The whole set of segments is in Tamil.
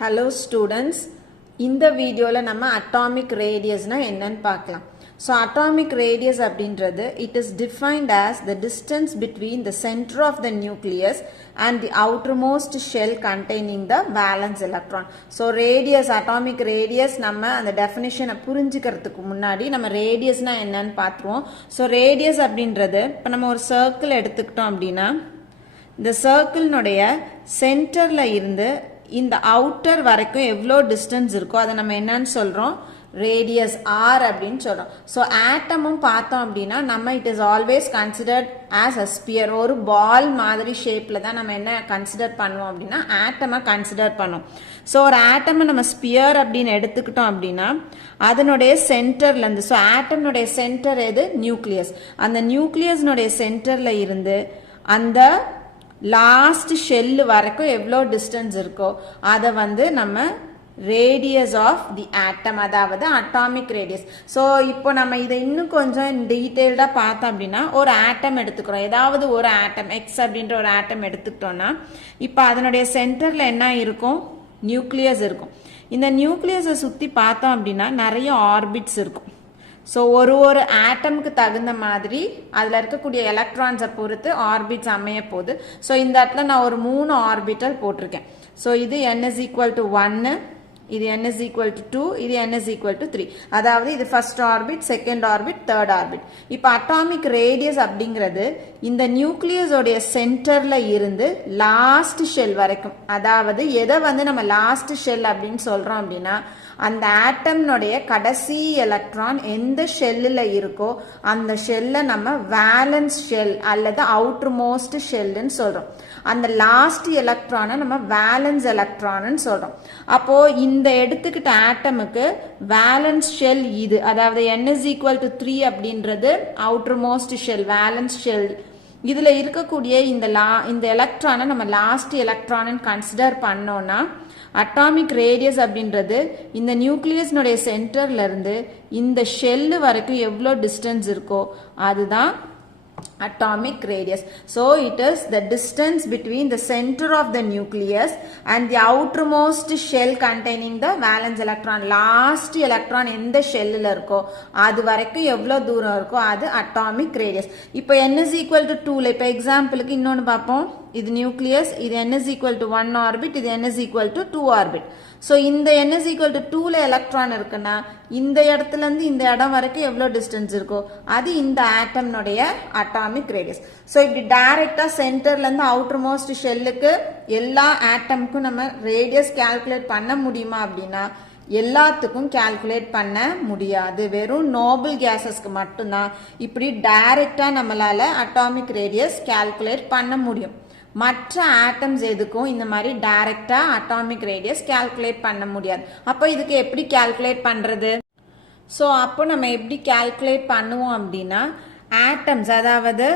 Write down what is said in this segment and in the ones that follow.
Hello students, இந்த வீடியோல நம்ம atomic radiusனா என்னன்னு பார்க்கலாம். So atomic radius அப்படின்றது it is defined as the distance between the center of the nucleus and the outermost shell containing the valence electron. So radius, atomic radius நம்ம அந்த definition புரிஞ்சுக்கிறதுக்கு முன்னாடி நம்ம radiusனா என்னன்னு பார்த்துருவோம். So radius அப்படின்றது இப்போ நம்ம ஒரு circle எடுத்துக்கிட்டோம் அப்படின்னா இந்த சர்க்கிள்னுடைய சென்டர்ல இருந்து இந்த அவுட்டர் வரைக்கும் எவ்வளோ டிஸ்டன்ஸ் இருக்கோ அதை நம்ம என்னன்னு சொல்றோம், ரேடியஸ் ஆர் அப்படின்னு சொல்றோம். ஸோ ஆட்டமும் பார்த்தோம் அப்படின்னா நம்ம it is always considered as a sphere, ஒரு பால் மாதிரி ஷேப்ல தான் நம்ம என்ன கன்சிடர் பண்ணுவோம் அப்படின்னா ஆட்டமை கன்சிடர் பண்ணுவோம். ஸோ ஒரு ஆட்டமை நம்ம ஸ்பியர் அப்படின்னு எடுத்துக்கிட்டோம் அப்படின்னா அதனுடைய சென்டர்ல இருந்து, ஸோ ஆட்டம்னுடைய சென்டர் எது, நியூக்ளியஸ். அந்த நியூக்ளியஸ்னுடைய சென்டர்ல இருந்து அந்த லாஸ்ட் ஷெல் வரைக்கும் எவ்வளோ டிஸ்டன்ஸ் இருக்கோ அதை வந்து நம்ம ரேடியஸ் ஆஃப் தி ஆட்டம், அதாவது அட்டாமிக் ரேடியஸ். ஸோ இப்போ நம்ம இதை இன்னும் கொஞ்சம் டீட்டெயில்டாக பார்த்தோம் அப்படின்னா ஒரு ஆட்டம் எடுத்துக்கிறோம், ஏதாவது ஒரு ஆட்டம் எக்ஸ் அப்படின்ற ஒரு ஆட்டம் எடுத்துக்கிட்டோம்னா இப்போ அதனுடைய சென்டரில் என்ன இருக்கும், நியூக்ளியஸ் இருக்கும். இந்த நியூக்ளியஸை சுற்றி பார்த்தோம் அப்படின்னா நிறைய ஆர்பிட்ஸ் இருக்கும். ஸோ ஒரு ஆட்டமுக்கு தகுந்த மாதிரி அதில் இருக்கக்கூடிய எலக்ட்ரான்ஸை பொறுத்து ஆர்பிட்ஸ் அமைய போகுது. ஸோ இந்த இடத்துல நான் ஒரு 3 ஆர்பிட்டல் போட்டிருக்கேன். ஸோ இது n is equal to 1, இது n is equal to 2, இது n is equal to 3. அதாவது இது first orbit, second orbit, third orbit. இப்போ அட்டாமிக் ரேடியஸ் அப்படிங்கிறது இந்த நியூக்ளியஸோடைய சென்டர்ல இருந்து லாஸ்ட் ஷெல் வரைக்கும், அதாவது எதை வந்து நம்ம லாஸ்ட் ஷெல் அப்படின்னு சொல்றோம் அப்படின்னா அந்த ஆட்டம்னுடைய கடைசி எலக்ட்ரான் எந்த ஷெல்லில் இருக்கோ அந்த ஷெல்லை நம்ம வேலன்ஸ் ஷெல் அல்லது அவுட்டர் மோஸ்ட் ஷெல்லுன்னு சொல்றோம். அந்த லாஸ்ட் எலக்ட்ரானை நம்ம வேலன்ஸ் எலக்ட்ரான்னு சொல்றோம். அப்போ இந்த எடுத்துக்கிட்ட ஆட்டமுக்கு வேலன்ஸ் ஷெல் இது, அதாவது n is equal to 3 அப்படின்றது outer most shell, valence shell. இதுல இருக்கக்கூடிய இந்த எலக்ட்ரானை நம்ம லாஸ்ட் எலக்ட்ரான் கன்சிடர் பண்ணோம்னா அட்டாமிக் ரேடியஸ் அப்படின்றது இந்த நியூக்ளியஸ்னுடைய சென்டர்ல இருந்து இந்த ஷெல் வரைக்கும் எவ்வளோ டிஸ்டன்ஸ் இருக்கோ அதுதான் atomic radius. So it is the distance between the center of the nucleus and the outermost shell containing the valence electron. Last electron எந்த ஷெல்லில் இருக்கோ அது வரைக்கும் எவ்வளோ தூரம் இருக்கோ அது atomic radius. இப்போ n is equal to 2ல இப்போ எக்ஸாம்பிளுக்கு இன்னொன்று பார்ப்போம். இது நியூக்ளியஸ், இது n is equal to 1 orbit, இது n is equal to 2 orbit. So இந்த n is equal to 2ல எலக்ட்ரான் இருக்குன்னா இந்த இடத்துல இருந்து இந்த இடம் வரைக்கும் எவ்வளோ டிஸ்டன்ஸ் இருக்கோ அது இந்த ஆட்டம்னுடைய அட்டாமிக் ரேடியஸ். ஸோ இப்படி டைரக்டா சென்டர்ல இருந்து அவுட்டர் மோஸ்ட் ஷெல்லுக்கு எல்லா ஆட்டமுக்கும் நம்ம ரேடியஸ் கால்குலேட் பண்ண முடியுமா அப்படின்னா எல்லாத்துக்கும் கால்குலேட் பண்ண முடியாது. வெறும் நோபல் கேசஸ்க்கு மட்டும்தான் இப்படி டைரக்டா நம்மளால அட்டாமிக் ரேடியஸ் கால்குலேட் பண்ண முடியும். மற்ற ஆட்டம்ஸ் எதுக்கும் இந்த மாதிரி டைரக்டா அட்டாமிக் ரேடியஸ் கால்குலேட் பண்ண முடியாது. அப்போ இதுக்கு எப்படி கால்குலேட் பண்றது? ஸோ அப்போ நம்ம எப்படி கால்குலேட் பண்ணுவோம் அப்படின்னா ஆட்டம்ஸ், அதாவது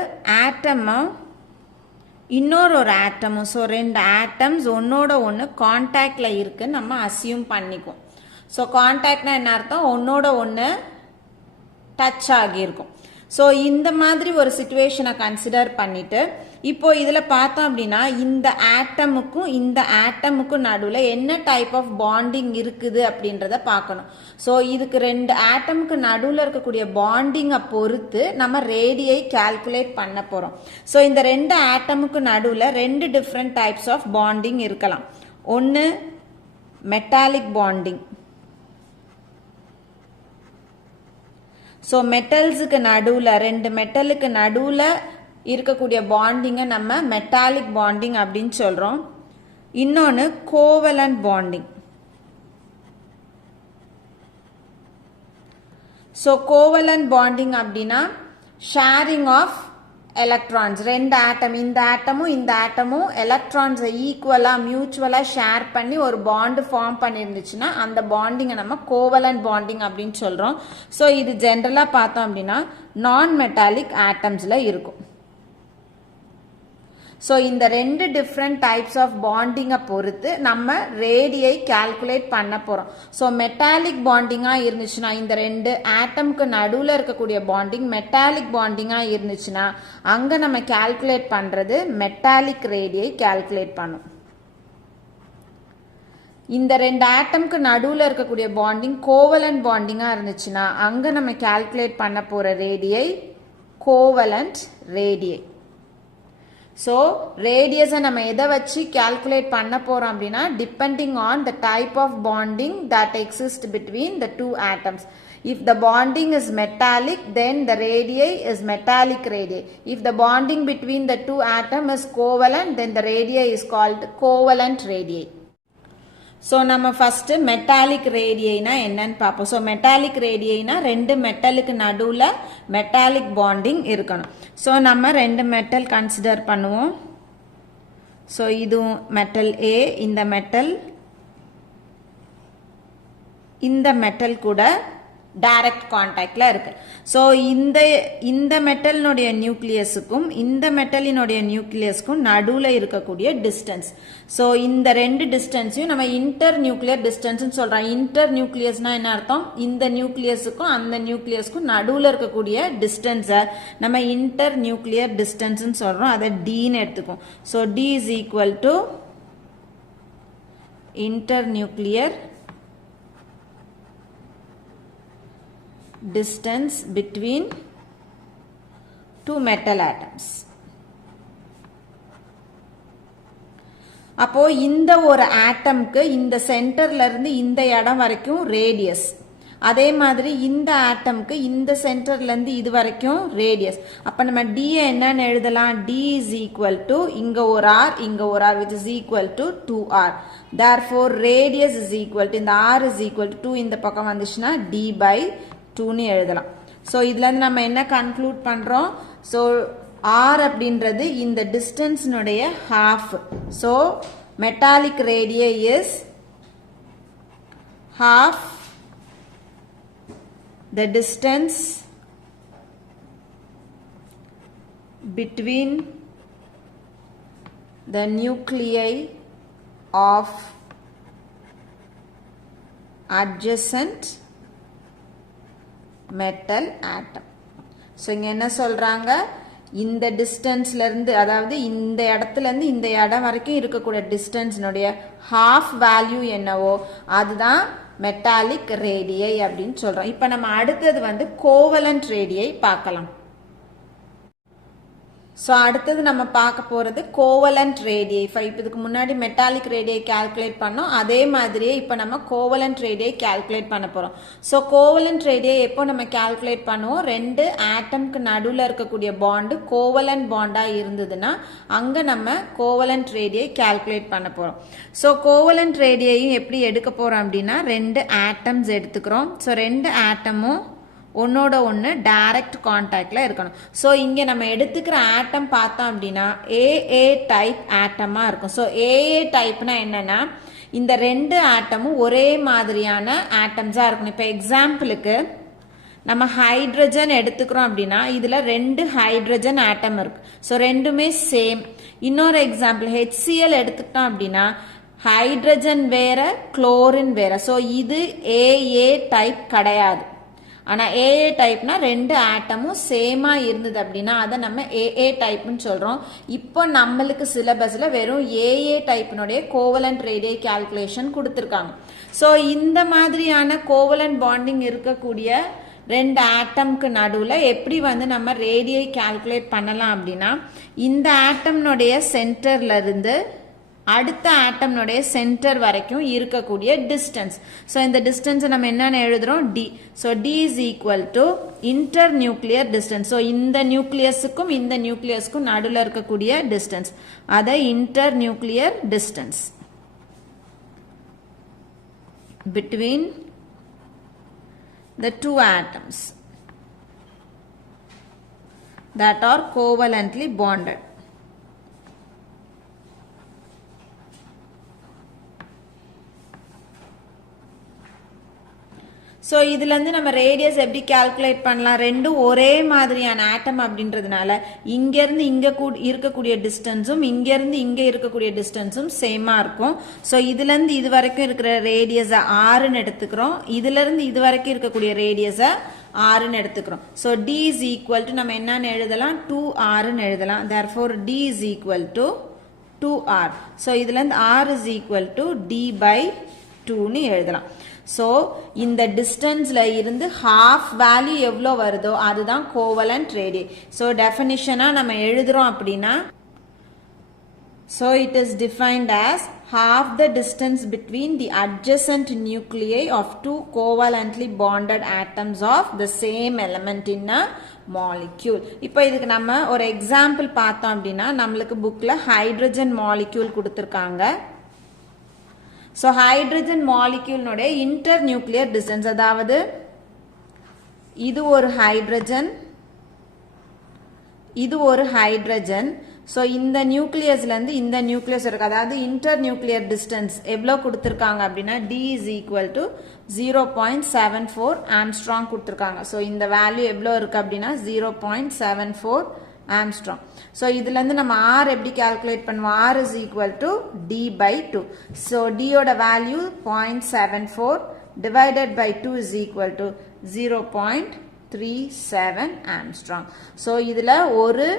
ஆட்டமும் இன்னொரு ஆட்டமும், ஸோ 2 ஆட்டம்ஸ் ஒன்னோட ஒன்று கான்டாக்ட்ல இருக்குன்னு நம்ம அசியூம் பண்ணிக்குவோம். ஸோ கான்டாக்ட்னா என்ன அர்த்தம், ஒன்னோட ஒன்று டச் ஆகியிருக்கும். ஸோ இந்த மாதிரி ஒரு சிச்சுவேஷனை கன்சிடர் பண்ணிட்டு இப்போ இதில் பார்த்தோம் அப்படின்னா இந்த ஆட்டமுக்கும் நடுவில் என்ன டைப் ஆஃப் பாண்டிங் இருக்குது அப்படின்றத பார்க்கணும். ஸோ இதுக்கு 2 ஆட்டமுக்கு நடுவில் இருக்கக்கூடிய பாண்டிங்கை பொறுத்து நம்ம ரேடியை கால்குலேட் பண்ண போகிறோம். ஸோ இந்த 2 ஆட்டமுக்கு நடுவில் 2 டிஃப்ரெண்ட் டைப்ஸ் ஆஃப் பாண்டிங் இருக்கலாம். ஒன்று மெட்டாலிக் பாண்டிங். ஸோ மெட்டல்ஸுக்கு நடுவில், 2 மெட்டலுக்கு நடுவில் இருக்கக்கூடிய பாண்டிங்கை நம்ம மெட்டாலிக் பாண்டிங் அப்படின்னு சொல்றோம். இன்னொன்று covalent bonding. So covalent bonding அப்படின்னா ஷேரிங் ஆஃப் எலக்ட்ரான்ஸ். 2 ஆட்டம், இந்த ஆட்டமும் எலக்ட்ரான்ஸை ஈக்குவலா மியூச்சுவலா ஷேர் பண்ணி ஒரு பாண்டு ஃபார்ம் பண்ணிருந்துச்சுன்னா அந்த பாண்டிங்கை நம்ம கோவலன்ட் பாண்டிங் அப்படின்னு சொல்றோம். ஸோ இது ஜென்ரலா பார்த்தோம் அப்படின்னா நான் மெட்டாலிக் ஆட்டம்ஸ்ல இருக்கும். ஸோ இந்த 2 டிஃப்ரெண்ட் டைப்ஸ் ஆஃப் பாண்டிங்கை பொறுத்து நம்ம ரேடியை கால்குலேட் பண்ண போகிறோம். ஸோ மெட்டாலிக் பாண்டிங்காக இருந்துச்சுன்னா இந்த 2 ஆட்டமுக்கு நடுவில் இருக்கக்கூடிய பாண்டிங் மெட்டாலிக் பாண்டிங்காக இருந்துச்சுன்னா அங்கே நம்ம கால்குலேட் பண்ணுறது மெட்டாலிக் ரேடியை கால்குலேட் பண்ணும். இந்த ரெண்டு ஆட்டம்க்கு நடுவில் இருக்கக்கூடிய பாண்டிங் கோவலண்ட் பாண்டிங்காக இருந்துச்சுன்னா அங்கே நம்ம கால்குலேட் பண்ண போகிற ரேடியை கோவலண்ட் ரேடியை. ஸோ ரேடியஸை நம்ம எதை வச்சு கால்குலேட் பண்ண போகிறோம் அப்படின்னா depending on the type of bonding that exist between the two atoms. If the bonding is metallic, then the radii is metallic radii. If the bonding between the two atoms is covalent, then the radii is called covalent radii. So நம்ம ஃபர்ஸ்ட் மெட்டாலிக் ரேடியைனா என்னன்னு பார்ப்போம். ஸோ மெட்டாலிக் ரேடியைனா ரெண்டு மெட்டலுக்கு நடுவில் மெட்டாலிக் பாண்டிங் இருக்கணும். ஸோ நம்ம ரெண்டு மெட்டல் கன்சிடர் பண்ணுவோம். ஸோ இதுவும் மெட்டல் ஏ, இந்த மெட்டல் கூட டைரக்ட் கான்டாக்ட்ல இருக்கு. ஸோ இந்த மெட்டலினுடைய நியூக்ளியஸுக்கும் இந்த மெட்டலினுடைய நியூக்ளியஸ்க்கும் நடுவில் இருக்கக்கூடிய டிஸ்டன்ஸ். ஸோ இந்த ரெண்டு டிஸ்டன்ஸையும் நம்ம இன்டர் நியூக்ளியர் டிஸ்டன்ஸ் சொல்றோம். இன்டர் நியூக்ளியஸ்னா என்ன அர்த்தம்? இந்த நியூக்ளியஸுக்கும் அந்த நியூக்ளியஸ்க்கும் நடுவில் இருக்கக்கூடிய டிஸ்டன்ஸை நம்ம இன்டர் நியூக்ளியர் டிஸ்டன்ஸ் சொல்றோம். அதை டின்னு எடுத்துக்கும். So d is equal to inter nuclear distance between two metal atoms. அப்போ இந்த ஒரு ஆட்டம்க்கு இந்த சென்டர்ல இருந்து இந்த இடம் வரைக்கும் ரேடியஸ். அதே மாதிரி இந்த ஆட்டம்க்கு இந்த சென்டர்ல இருந்து இது வரைக்கும் ரேடியஸ். அப்ப நம்ம d என்னன்னு எழுதலாம்? d is equal to இங்க ஒரு r இங்க ஒரு r which is equal to 2r. therefore radius is equal to இந்த r is equal to 2 இந்த பக்கம் வந்துச்சுன்னா d by 2 எழுதலாம். ஸோ இதுல இருந்து நம்ம என்ன கன்க்ளூட் பண்றோம்? ஸோ ஆர் அப்படின்றது இந்த டிஸ்டன்ஸ்னுடைய half. So metallic radii is half the distance between the nuclei of adjacent metal atom. So இங்கே என்ன சொல்கிறாங்க? இந்த டிஸ்டன்ஸ்ல இருந்து, அதாவது இந்த இடத்துல இருந்து இந்த இடம் வரைக்கும் இருக்கக்கூடிய டிஸ்டன்ஸ்னுடைய ஹாஃப் வேல்யூ என்னவோ அதுதான் மெட்டாலிக் ரேடியை அப்படின்னு சொல்கிறோம். இப்போ நம்ம அடுத்தது கோவலண்ட் ரேடியை பார்க்கலாம். ஸோ அடுத்தது நம்ம பார்க்க போகிறது கோவலண்ட் ரேடியை. இப்போ இதுக்கு முன்னாடி மெட்டாலிக் ரேடியை கால்குலேட் பண்ணோம். அதே மாதிரியே இப்போ நம்ம கோவலண்ட் ரேடியை கால்குலேட் பண்ண போகிறோம். ஸோ கோவலண்ட் ரேடியை எப்போ நம்ம கால்குலேட் பண்ணுவோம்? ரெண்டு ஆட்டம்க்கு நடுவில் இருக்கக்கூடிய பாண்டு கோவலண்ட் பாண்டாக இருந்ததுன்னா அங்கே நம்ம கோவலண்ட் ரேடியை கால்குலேட் பண்ண போகிறோம். ஸோ கோவலண்ட் ரேடியையும் எப்படி எடுக்க போகிறோம் அப்படின்னா, ரெண்டு ஆட்டம்ஸ் எடுத்துக்கிறோம். ஸோ ரெண்டு ஆட்டமும் ஒன்னோட ஒன்று டைரக்ட் கான்டாக்ட்ல இருக்கணும். ஸோ இங்கே நம்ம எடுத்துக்கிற ஆட்டம் பார்த்தோம் அப்படின்னா ஏஏ டைப் ஆட்டமாக இருக்கும். ஸோ ஏஏ டைப்னா என்னன்னா, இந்த ரெண்டு ஆட்டமும் ஒரே மாதிரியான ஆட்டம்ஸாக இருக்கணும். இப்போ எக்ஸாம்பிளுக்கு நம்ம ஹைட்ரஜன் எடுத்துக்கிறோம் அப்படின்னா இதில் ரெண்டு ஹைட்ரஜன் ஆட்டம் இருக்கு. ஸோ ரெண்டுமே சேம். இன்னொரு எக்ஸாம்பிள் HCl எடுத்துக்கிட்டோம் அப்படின்னா ஹைட்ரஜன் வேற குளோரின் வேற. ஸோ இது ஏஏ டைப் கிடையாது. ஆனால் ஏஏ டைப்னா ரெண்டு ஆட்டமும் சேமா இருந்தது அப்படின்னா அதை நம்ம ஏஏ டைப்னு சொல்றோம். இப்போ நம்மளுக்கு சிலபஸ்ல வெறும் ஏஏ டைப்பினுடைய கோவலண்ட் ரேடியை கால்குலேஷன் கொடுத்துருக்காங்க. ஸோ இந்த மாதிரியான கோவலண்ட் பாண்டிங் இருக்கக்கூடிய ரெண்டு ஆட்டம்க்கு நடுவில் எப்படி நம்ம ரேடியை கால்குலேட் பண்ணலாம் அப்படின்னா, இந்த ஆட்டம்னுடைய சென்டர்ல இருந்து அடுத்த ஆட்டம்னுடைய சென்டர் வரைக்கும் இருக்கக்கூடிய டிஸ்டன்ஸ். ஸோ இந்த டிஸ்டன்ஸை நம்ம என்னன்னு எழுதுறோம்? D. So d is equal to inter nuclear distance. So இந்த நியூக்ளியஸுக்கும் இந்த நியூக்ளியஸுக்கும் நடுவில் இருக்கக்கூடிய டிஸ்டன்ஸ், அதை inter nuclear distance between the two atoms that are covalently bonded. So இதுலேருந்து நம்ம ரேடியஸ் எப்படி கால்குலேட் பண்ணலாம்? ரெண்டும் ஒரே மாதிரியான ஆட்டம் அப்படின்றதுனால இங்கேருந்து இங்கே இருக்கக்கூடிய டிஸ்டன்ஸும் இங்கேருந்து இங்கே இருக்கக்கூடிய டிஸ்டன்ஸும் சேமாக இருக்கும். ஸோ இதுலேருந்து இது வரைக்கும் இருக்கிற ரேடியஸை ஆறுன்னு எடுத்துக்கிறோம். இதுலேருந்து இது வரைக்கும் இருக்கக்கூடிய ரேடியஸை ஆறுன்னு எடுத்துக்கிறோம். So d is equal to நம்ம என்னன்னு எழுதலாம்? 2r எழுதலாம். Therefore d is equal to 2r. So இதுலேருந்து r is equal to d by 2ன்னு எழுதலாம். ஸோ இந்த டிஸ்டன்ஸில் இருந்து half வேல்யூ எவ்வளோ வருதோ அதுதான் கோவலண்ட் ரேடியை. ஸோ டெஃபினிஷனாக நம்ம எழுதுகிறோம் அப்படின்னா, so it is defined as half the distance between the adjacent nuclei of two covalently bonded atoms of the same element in a molecule. இப்போ இதுக்கு நம்ம ஒரு எக்ஸாம்பிள் பார்த்தோம் அப்படின்னா, நம்மளுக்கு புக்கில் ஹைட்ரஜன் மாலிக்யூல் கொடுத்துருக்காங்க. ஸோ ஹைட்ரஜன் மாலிக்யூல்னுடைய இன்டர் நியூக்ளியர் டிஸ்டன்ஸ், அதாவது இது ஒரு ஹைட்ரஜன், இது ஒரு ஹைட்ரஜன். ஸோ இந்த நியூக்ளியஸ்லேருந்து இந்த நியூக்ளியஸ் இருக்கு, அதாவது இன்டர் நியூக்ளியர் டிஸ்டன்ஸ் எவ்வளோ கொடுத்துருக்காங்க அப்படின்னா D is equal to 0.74 Armstrong கொடுத்துருக்காங்க. ஸோ இந்த வேல்யூ எவ்வளோ இருக்கு அப்படின்னா 0.74 ஆம்ஸ்ட்ராங். ஸோ இதுலேருந்து நம்ம R எப்படி கால்குலேட் பண்ணுவோம்? R is equal to D/2. So Dயோட value 0.74 divided by 2 is equal to 0.37 angstrom. So இதில் ஒரு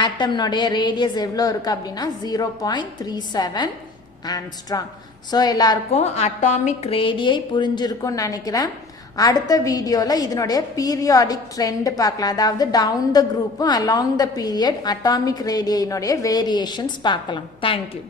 ஆட்டம்னுடைய ரேடியஸ் எவ்வளோ இருக்கு அப்படின்னா 0.37 ஆம்ஸ்ட்ராங். ஸோ எல்லாருக்கும் அட்டாமிக் ரேடியை புரிஞ்சிருக்கும்னு நினைக்கிறேன். அடுத்த வீடியோவில் இதனுடைய பீரியாடிக் ட்ரெண்ட் பார்க்கலாம், அதாவது டவுன் த குரூப்பும் அலாங் த பீரியட் அட்டாமிக் ரேடியினுடைய வேரியேஷன்ஸ் பார்க்கலாம். தேங்க்யூ.